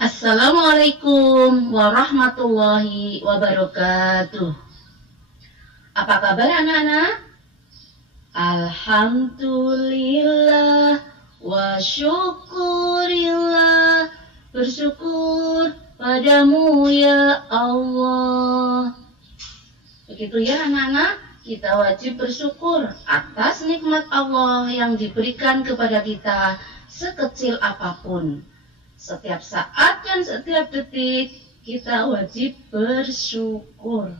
Assalamualaikum warahmatullahi wabarakatuh. Apa kabar anak-anak? Alhamdulillah wa syukurillah. Bersyukur padamu ya Allah. Begitu ya anak-anak, kita wajib bersyukur atas nikmat Allah yang diberikan kepada kita sekecil apapun. Setiap saat dan setiap detik kita wajib bersyukur.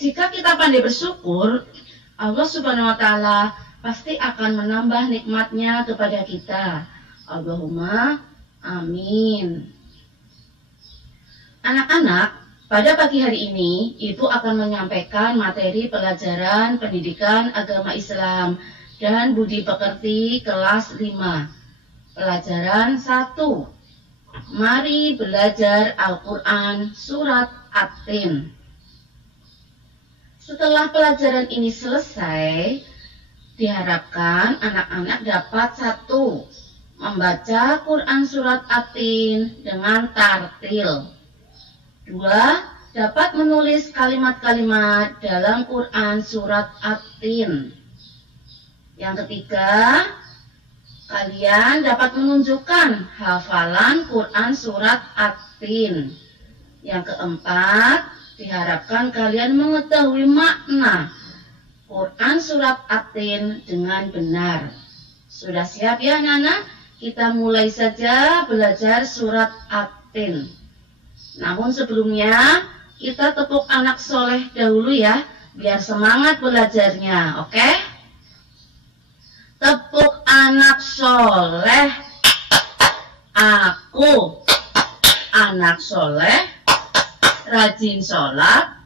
Jika kita pandai bersyukur, Allah Subhanahu wa Ta'ala pasti akan menambah nikmatnya kepada kita. Allahumma amin. Anak-anak, pada pagi hari ini Ibu akan menyampaikan materi pelajaran pendidikan agama Islam dan budi pekerti kelas 5. Pelajaran 1. Mari belajar Al-Quran Surat At-Tin. Setelah pelajaran ini selesai, diharapkan anak-anak dapat 1. Membaca Quran Surat At-Tin dengan tartil. 2. Dapat menulis kalimat-kalimat dalam Quran Surat At-Tin. Yang ketiga, kalian dapat menunjukkan hafalan Quran Surat At-Tin. Yang keempat, diharapkan kalian mengetahui makna Quran Surat At-Tin dengan benar. Sudah siap ya anak-anak? Kita mulai saja belajar Surat At-Tin. Namun sebelumnya, kita tepuk anak soleh dahulu ya, biar semangat belajarnya, oke? Tepuk anak soleh. Aku anak soleh, rajin sholat,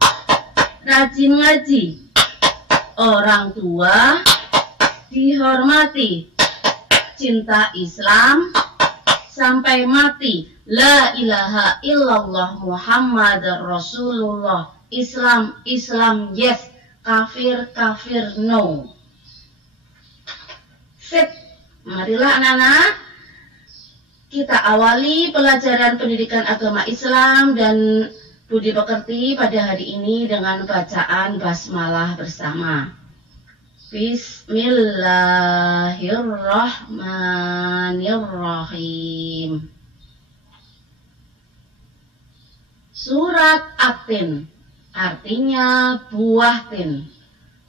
rajin ngaji. Orang tua dihormati, cinta Islam sampai mati. La ilaha illallah Muhammad Rasulullah. Islam, Islam yes, kafir, kafir no. Sip, marilah anak-anak, kita awali pelajaran pendidikan agama Islam dan budi pekerti pada hari ini dengan bacaan basmalah bersama. Bismillahirrahmanirrahim. Surat At-Tin, artinya buah tin.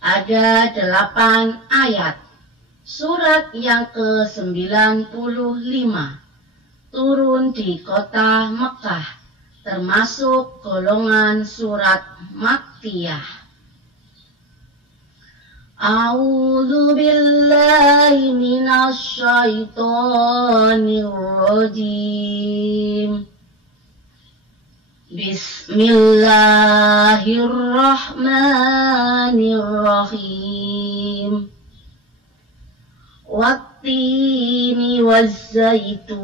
Ada 8 ayat. Surat yang ke-95 turun di kota Mekah, termasuk golongan surat Makkiyah. A'udzu billahi minasy syaithanir rajim. Bismillahirrahmanirrahim. Wattini wazzaitun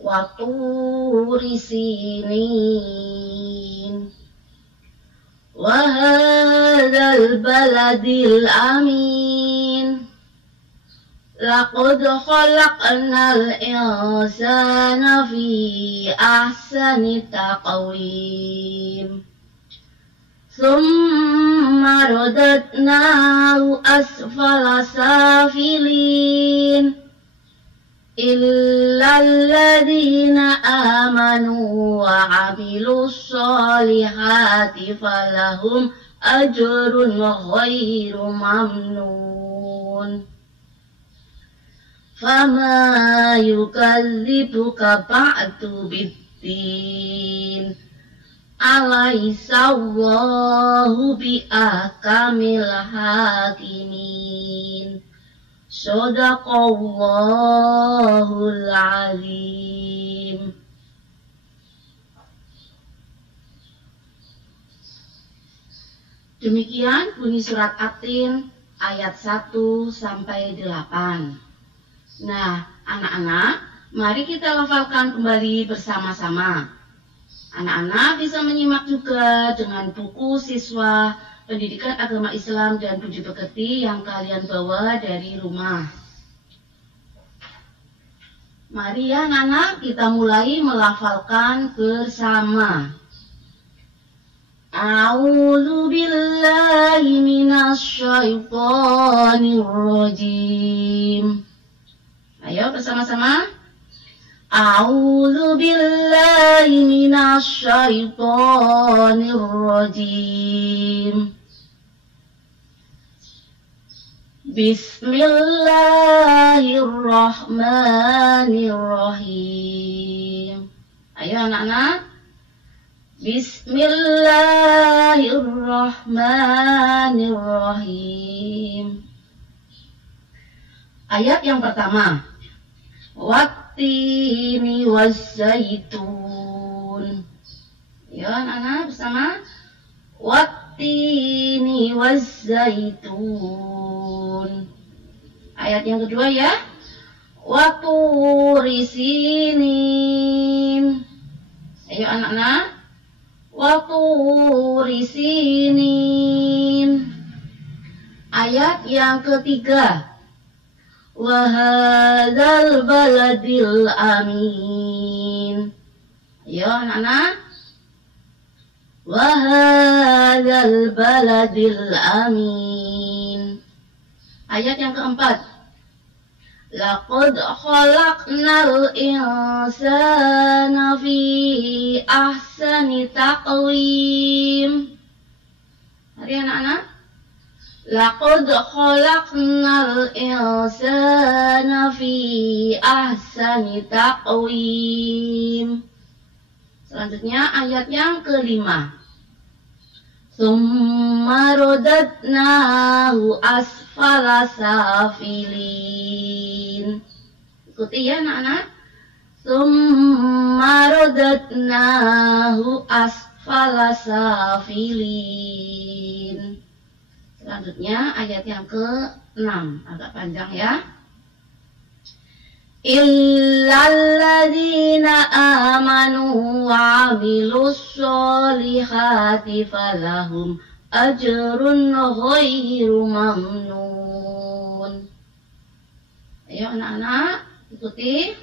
waturi sinin wa hadzal baladil amin. Laqad khalaqnal insana fi ahsani taqwim. Thumma radadnahu asfala safilin. Illal ladzina amanu wa 'amilus sholihati falahum ajrun ghairu mamnun. Fama yukadzibuka ba'du biddin. Alaihissallahu bi'ahkamil hakimin. Shadaqallahul azim. Demikian bunyi surat At-Tin ayat 1 sampai 8. Nah, anak-anak, mari kita lafalkan kembali bersama-sama. Anak-anak bisa menyimak juga dengan buku siswa pendidikan agama Islam dan budi pekerti yang kalian bawa dari rumah. Mari ya anak-anak, kita mulai melafalkan bersama. A'udzu billahi minasyaitonir rajim. Ayo bersama-sama. A'udzu billahi minasyaitonir rajim. Bismillahirrahmanirrahim. Ayo anak-anak. Bismillahirrahmanirrahim. Ayat yang pertama. Wattini wazzaitun. Ayo anak-anak bersama. Wattini wazzaitun. Ayat yang kedua ya. Waturi sinin. Ayo anak-anak. Waturi sinin. Ayat yang ketiga. Wahadzal baladil amin. Ayo anak-anak. Wahadzal baladil amin. Ayat yang keempat. Laqad khalaqnal insana fi ahsani taqwim. Mari anak-anak. Laqad khalaqnal insana fi ahsani taqwim. Selanjutnya ayat yang kelima. Tsumma radadnahu asfala safilin. Ikuti ya anak-anak. Tsumma radadnahu asfala safilin. Selanjutnya ayat yang ke-6. Agak panjang ya. Illalladzina amanu wa amilus solihati falahum ajrun ghairu mamnun. Ayo anak-anak ikuti.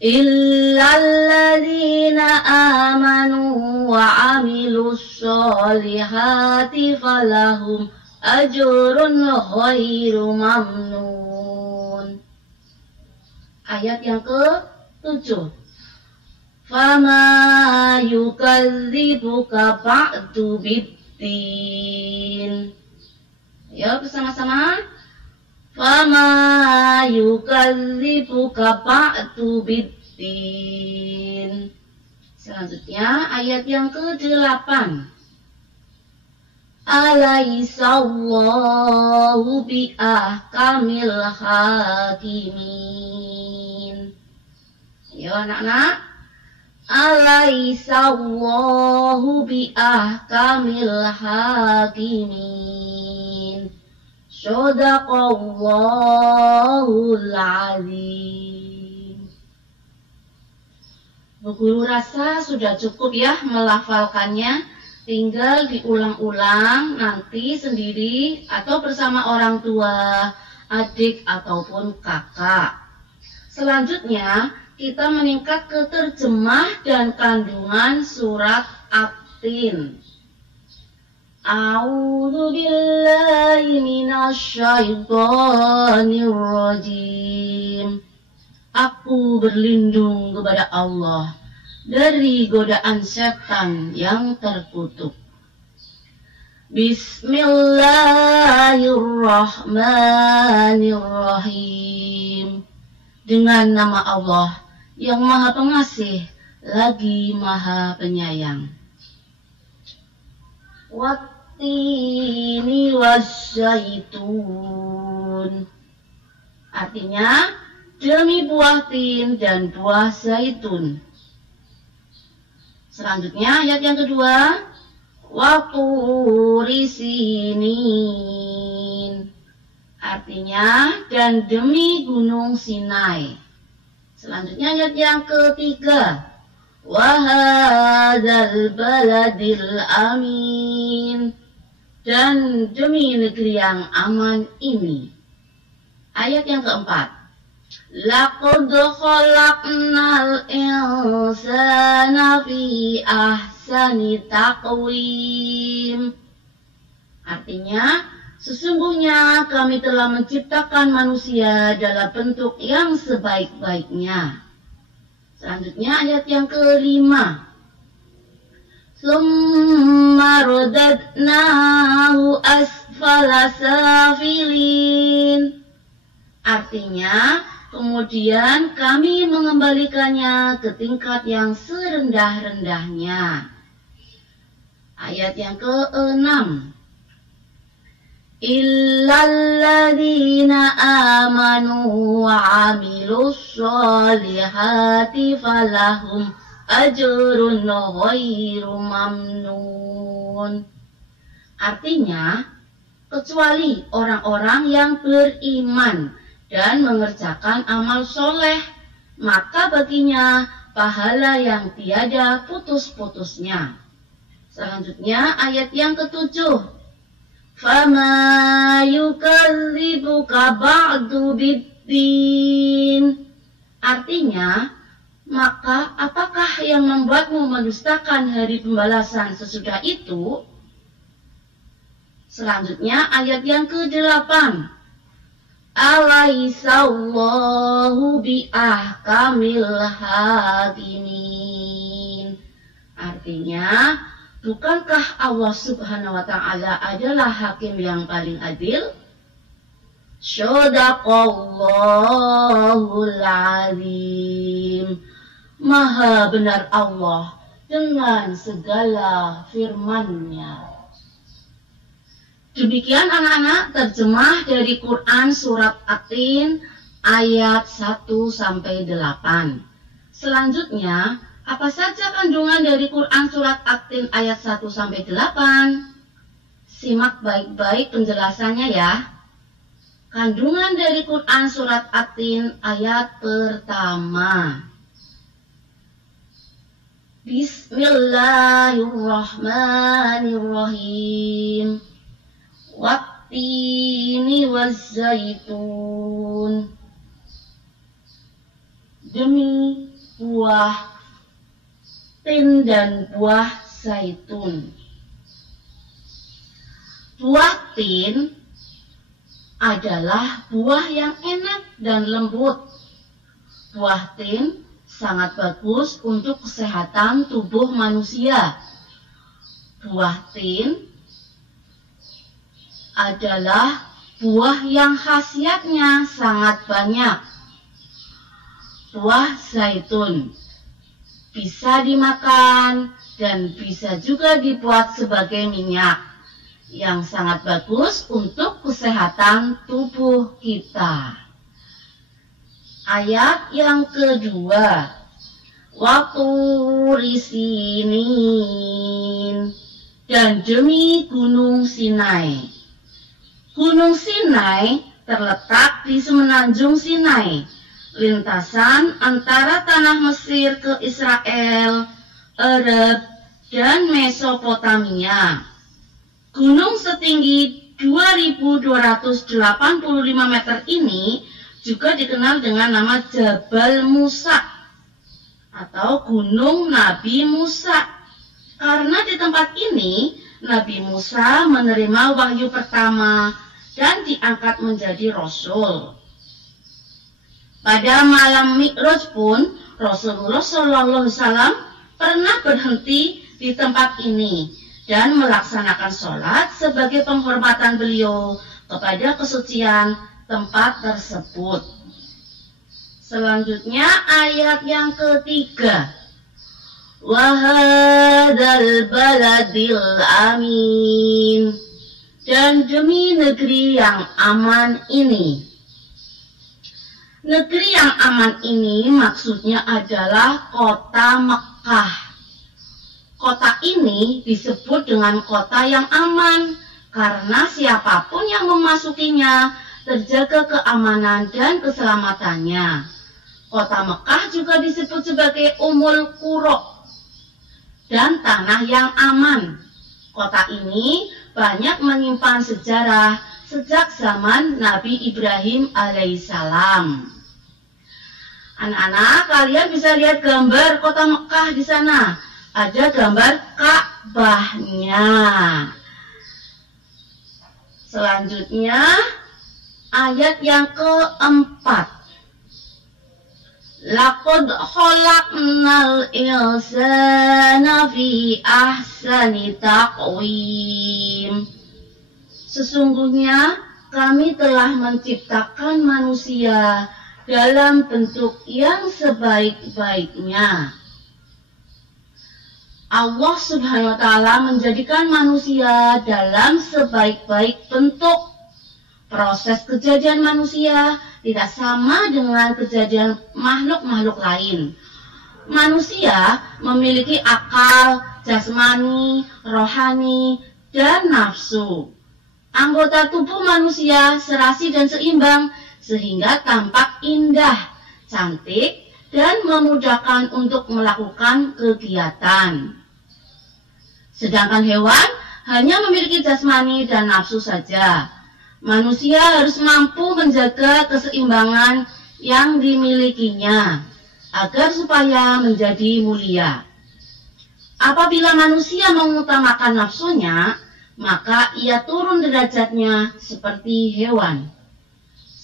Illalladzina amanu wa amilus solihati falahum ajrun ghairu mamnun. Ayat yang ke-7. Fama yukadzibuka ba'du biddin. Ayo bersama-sama. Fama yukadzibuka ba'du biddin. Selanjutnya ayat yang ke-8. Alaihissallahu biahkamil hakimin. Ayo anak-anak. Alaihissallahu biahkamil hakimin. Shadaqallahul azim. Bu Guru rasa sudah cukup ya melafalkannya. Tinggal diulang-ulang nanti sendiri atau bersama orang tua, adik ataupun kakak. Selanjutnya kita meningkat ke terjemah dan kandungan surat At-Tin. A'udzu billahi minasyaitonir rajim. Aku berlindung kepada Allah dari godaan setan yang terkutuk. Bismillahirrahmanirrahim. Dengan nama Allah yang Maha Pengasih lagi Maha Penyayang. Wattini waszaitun. Artinya demi buah tin dan buah zaitun. Selanjutnya ayat yang kedua. Waturi sinin. Artinya dan demi gunung Sinai. Selanjutnya ayat yang ketiga. Wahadzal baladil amin. Dan demi negeri yang aman ini. Ayat yang keempat. Laqad khalaqnal insana fi ahsani taqwim. Artinya, sesungguhnya kami telah menciptakan manusia dalam bentuk yang sebaik-baiknya. Selanjutnya ayat yang kelima. Tsumma radadnahu asfala safilin. Artinya, kemudian kami mengembalikannya ke tingkat yang serendah-rendahnya. Ayat yang ke-6. Illalladzina amanu wa amilus solihati falahum ajrun ghairu mamnun. Artinya, kecuali orang-orang yang beriman dan mengerjakan amal soleh, maka baginya pahala yang tiada putus-putusnya. Selanjutnya ayat yang ke-7. Fama yukadzibuka ba'du biddin. Artinya, maka apakah yang membuatmu mendustakan hari pembalasan sesudah itu? Selanjutnya ayat yang ke-8. Alaihissallahu biahkamil hakimin. Artinya, bukankah Allah subhanahu wa ta'ala adalah hakim yang paling adil? Shadaqallahul azim. Maha benar Allah dengan segala firman-Nya. Demikian anak-anak terjemah dari Quran Surat At-Tin ayat 1-8. Selanjutnya, apa saja kandungan dari Quran Surat At-Tin ayat 1-8? Simak baik-baik penjelasannya ya. Kandungan dari Quran Surat At-Tin ayat pertama. Bismillahirrahmanirrahim. Wattini wazzaitun. Demi buah tin dan buah zaitun. Buah tin adalah buah yang enak dan lembut. Buah tin sangat bagus untuk kesehatan tubuh manusia. Buah tin adalah buah yang khasiatnya sangat banyak. Buah zaitun bisa dimakan dan bisa juga dibuat sebagai minyak yang sangat bagus untuk kesehatan tubuh kita. Ayat yang kedua. Waturi Sinin. Dan demi Gunung Sinai. Gunung Sinai terletak di semenanjung Sinai, lintasan antara tanah Mesir ke Israel, Arab, dan Mesopotamia. Gunung setinggi 2.285 meter ini juga dikenal dengan nama Jabal Musa atau Gunung Nabi Musa. Karena di tempat ini Nabi Musa menerima wahyu pertama dan diangkat menjadi Rasul. Pada malam Mi'raj pun Rasulullah SAW pernah berhenti di tempat ini dan melaksanakan sholat sebagai penghormatan beliau kepada kesucian tempat tersebut. Selanjutnya ayat yang ketiga. Wahadal baladil amin. Dan demi negeri yang aman ini. Negeri yang aman ini maksudnya adalah kota Mekah. Kota ini disebut dengan kota yang aman karena siapapun yang memasukinya terjaga keamanan dan keselamatannya. Kota Mekah juga disebut sebagai Ummul Qura dan tanah yang aman. Kota ini banyak menyimpan sejarah sejak zaman Nabi Ibrahim alaihissalam. Anak-anak, kalian bisa lihat gambar kota Mekah di sana. Ada gambar Ka'bahnya. Selanjutnya, ayat yang keempat. Laqad khalaqnal insana fi ahsani taqwim. Sesungguhnya kami telah menciptakan manusia dalam bentuk yang sebaik-baiknya. Allah Subhanahu wa Ta'ala menjadikan manusia dalam sebaik-baik bentuk. Proses kejadian manusia tidak sama dengan kejadian makhluk-makhluk lain. Manusia memiliki akal, jasmani, rohani, dan nafsu. Anggota tubuh manusia serasi dan seimbang sehingga tampak indah, cantik, dan memudahkan untuk melakukan kegiatan. Sedangkan hewan hanya memiliki jasmani dan nafsu saja. Manusia harus mampu menjaga keseimbangan yang dimilikinya agar supaya menjadi mulia. Apabila manusia mengutamakan nafsunya, maka ia turun derajatnya seperti hewan.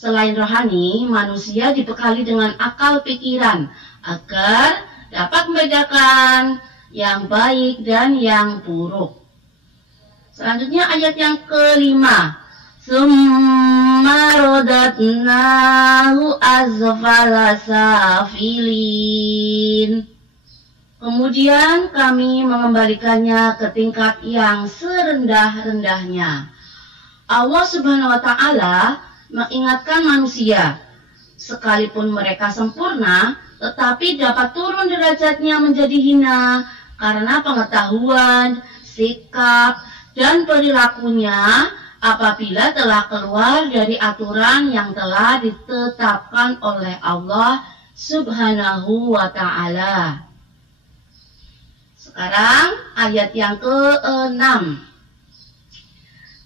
Selain rohani, manusia dibekali dengan akal pikiran agar dapat membedakan yang baik dan yang buruk. Selanjutnya ayat yang kelima. Summa radatnahu asfala safilin. Kemudian kami mengembalikannya ke tingkat yang serendah-rendahnya. Allah Subhanahu wa Ta'ala mengingatkan manusia, sekalipun mereka sempurna, tetapi dapat turun derajatnya menjadi hina karena pengetahuan, sikap, dan perilakunya apabila telah keluar dari aturan yang telah ditetapkan oleh Allah Subhanahu wa Ta'ala. Sekarang ayat yang ke-6.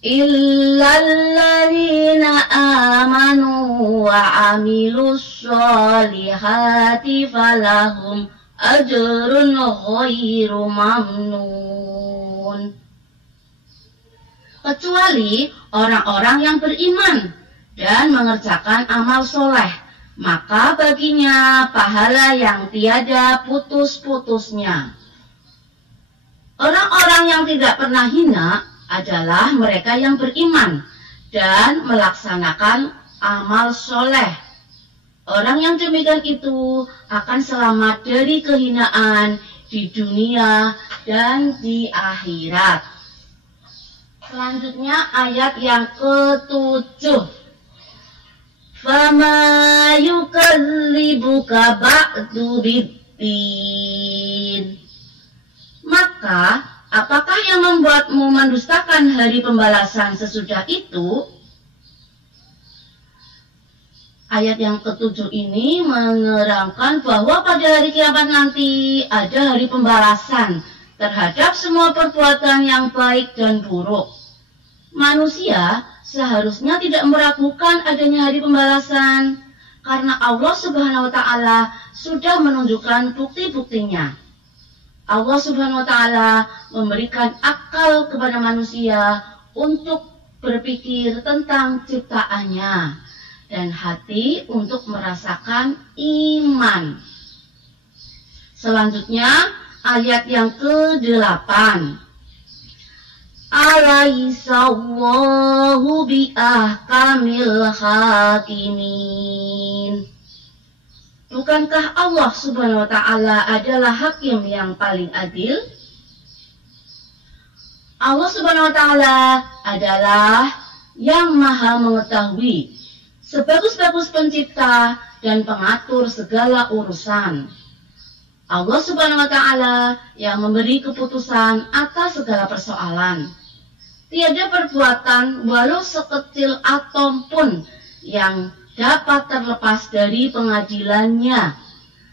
Illalladzina amanu wa amilus sholihati falahum ajrun ghairu mamnun. Kecuali orang-orang yang beriman dan mengerjakan amal soleh, maka baginya pahala yang tiada putus-putusnya. Orang-orang yang tidak pernah hina adalah mereka yang beriman dan melaksanakan amal soleh. Orang yang demikian itu akan selamat dari kehinaan di dunia dan di akhirat. Selanjutnya ayat yang ke-7. Fama yukadzibuka ba'du biddin. Maka apakah yang membuatmu mendustakan hari pembalasan sesudah itu? Ayat yang ke-7 ini menerangkan bahwa pada hari kiamat nanti ada hari pembalasan terhadap semua perbuatan yang baik dan buruk. Manusia seharusnya tidak meragukan adanya hari pembalasan karena Allah Subhanahu wa Ta'ala sudah menunjukkan bukti-buktinya. Allah Subhanahu wa Ta'ala memberikan akal kepada manusia untuk berpikir tentang ciptaannya dan hati untuk merasakan iman. Selanjutnya ayat yang ke-8. Alaihissallahu biahkamil hakimin. Bukankah Allah Subhanahu wa Ta'ala adalah hakim yang paling adil? Allah Subhanahu wa Ta'ala adalah yang maha mengetahui, sebagus-bagus pencipta dan pengatur segala urusan. Allah Subhanahu wa Ta'ala yang memberi keputusan atas segala persoalan. Tiada perbuatan walau sekecil atom pun yang dapat terlepas dari pengadilannya.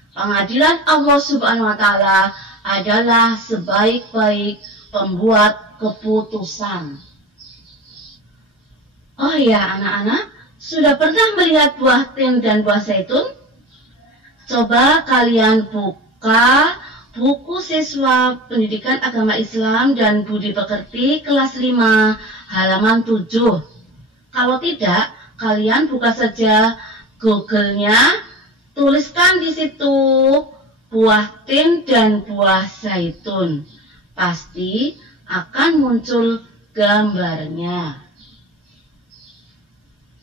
Pengadilan Allah Subhanahu wa Ta'ala adalah sebaik-baik pembuat keputusan. Oh ya anak-anak, sudah pernah melihat buah tin dan buah zaitun? Coba kalian buka buku siswa pendidikan agama Islam dan budi pekerti kelas 5 halaman 7. Kalau tidak, kalian buka saja Google-nya, tuliskan di situ buah tin dan buah zaitun. Pasti akan muncul gambarnya.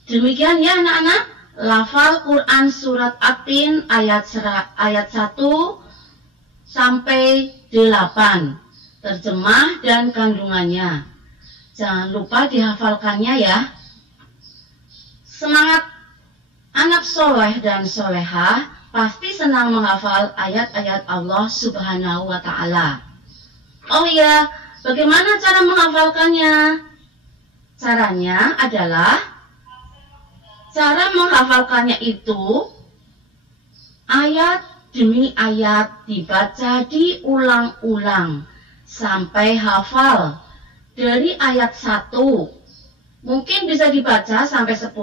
Demikian ya anak-anak, lafal Quran surat At-Tin ayat 1 sampai 8, terjemah dan kandungannya. Jangan lupa dihafalkannya ya. Semangat anak soleh dan solehah pasti senang menghafal ayat-ayat Allah Subhanahu wa Ta'ala. Oh iya, bagaimana cara menghafalkannya? Caranya adalah cara menghafalkannya itu ayat demi ayat dibaca diulang-ulang sampai hafal. Dari ayat 1 mungkin bisa dibaca sampai 10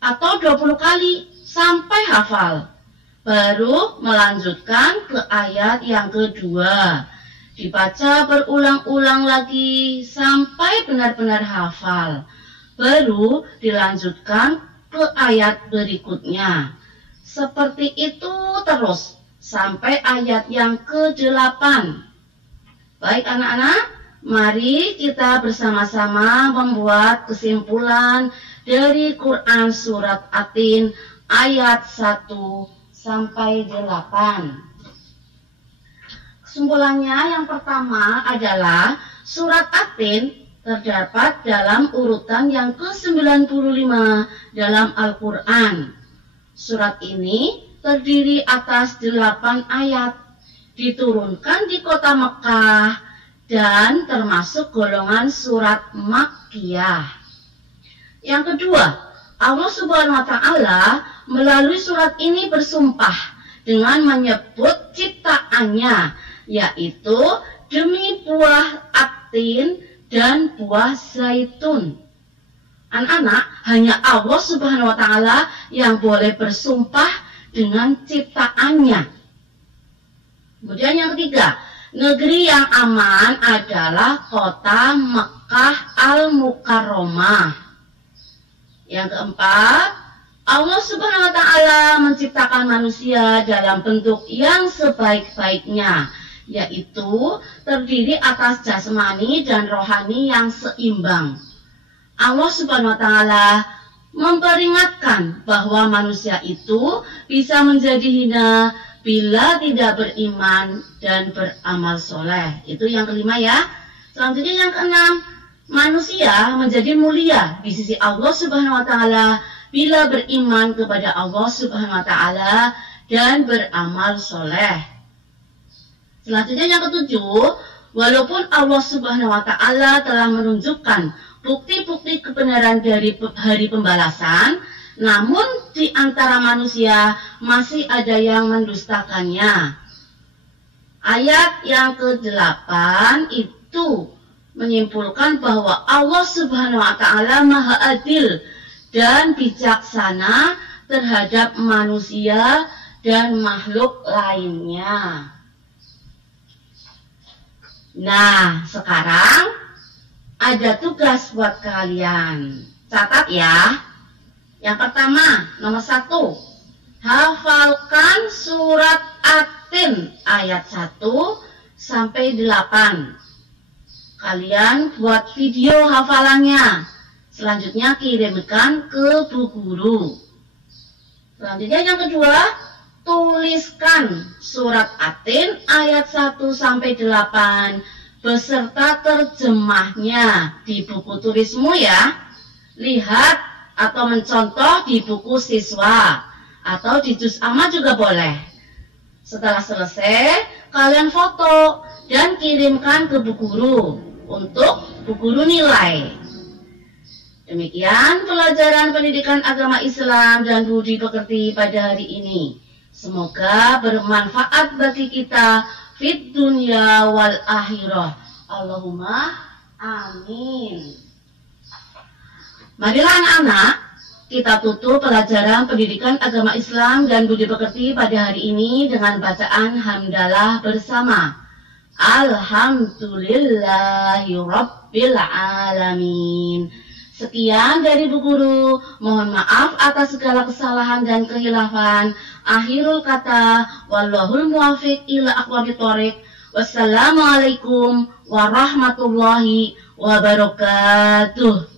atau 20 kali sampai hafal. Baru melanjutkan ke ayat yang kedua. Dibaca berulang-ulang lagi sampai benar-benar hafal. Baru dilanjutkan ke ayat berikutnya. Seperti itu terus sampai ayat yang ke-8. Baik anak-anak, mari kita bersama-sama membuat kesimpulan dari Quran surat At-Tin ayat 1 sampai 8. Kesimpulannya yang pertama adalah surat At-Tin terdapat dalam urutan yang ke-95 dalam Al-Quran. Surat ini terdiri atas 8 ayat, diturunkan di kota Mekah dan termasuk golongan surat Makkiyah. Yang kedua, Allah Subhanahu wa Ta'ala melalui surat ini bersumpah dengan menyebut ciptaannya, yaitu demi buah At-Tin dan buah zaitun. Anak-anak, hanya Allah Subhanahu wa Ta'ala yang boleh bersumpah dengan ciptaannya. Kemudian yang ketiga, negeri yang aman adalah kota Mekah Al-Mukarramah. Yang keempat, Allah Subhanahu wa Ta'ala menciptakan manusia dalam bentuk yang sebaik-baiknya, yaitu terdiri atas jasmani dan rohani yang seimbang. Allah Subhanahu wa Ta'ala memperingatkan bahwa manusia itu bisa menjadi hina bila tidak beriman dan beramal soleh. Itu yang kelima ya. Selanjutnya yang keenam, manusia menjadi mulia di sisi Allah Subhanahu wa Ta'ala bila beriman kepada Allah Subhanahu wa Ta'ala dan beramal soleh. Selanjutnya yang ketujuh, walaupun Allah Subhanahu wa Ta'ala telah menunjukkan bukti-bukti kebenaran dari hari pembalasan, namun di antara manusia masih ada yang mendustakannya. Ayat yang ke-8 itu menyimpulkan bahwa Allah Subhanahu wa Ta'ala Maha Adil dan bijaksana terhadap manusia dan makhluk lainnya. Nah, sekarang ada tugas buat kalian. Catat ya. Yang pertama, nomor 1. Hafalkan surat At-Tin ayat 1 sampai 8. Kalian buat video hafalannya. Selanjutnya kirimkan ke Bu Guru. Selanjutnya yang kedua, tuliskan surat At-Tin ayat 1 sampai 8 beserta terjemahnya di buku tulismu ya. Lihat atau mencontoh di buku siswa atau di juz amma juga boleh. Setelah selesai, kalian foto dan kirimkan ke Bu Guru untuk Bu Guru nilai. Demikian pelajaran pendidikan agama Islam dan budi pekerti pada hari ini. Semoga bermanfaat bagi kita fit dunya wal akhirah. Allahumma amin. Marilah anak-anak, Kita tutup pelajaran pendidikan agama Islam dan budi pekerti pada hari ini dengan bacaan hamdalah bersama. Alhamdulillahirabbil alamin. Sekian dari Bu Guru. Mohon maaf atas segala kesalahan dan kehilafan. Akhirul kata, wallahul muwafiq ila aqwamit thoriq. Wassalamualaikum warahmatullahi wabarakatuh.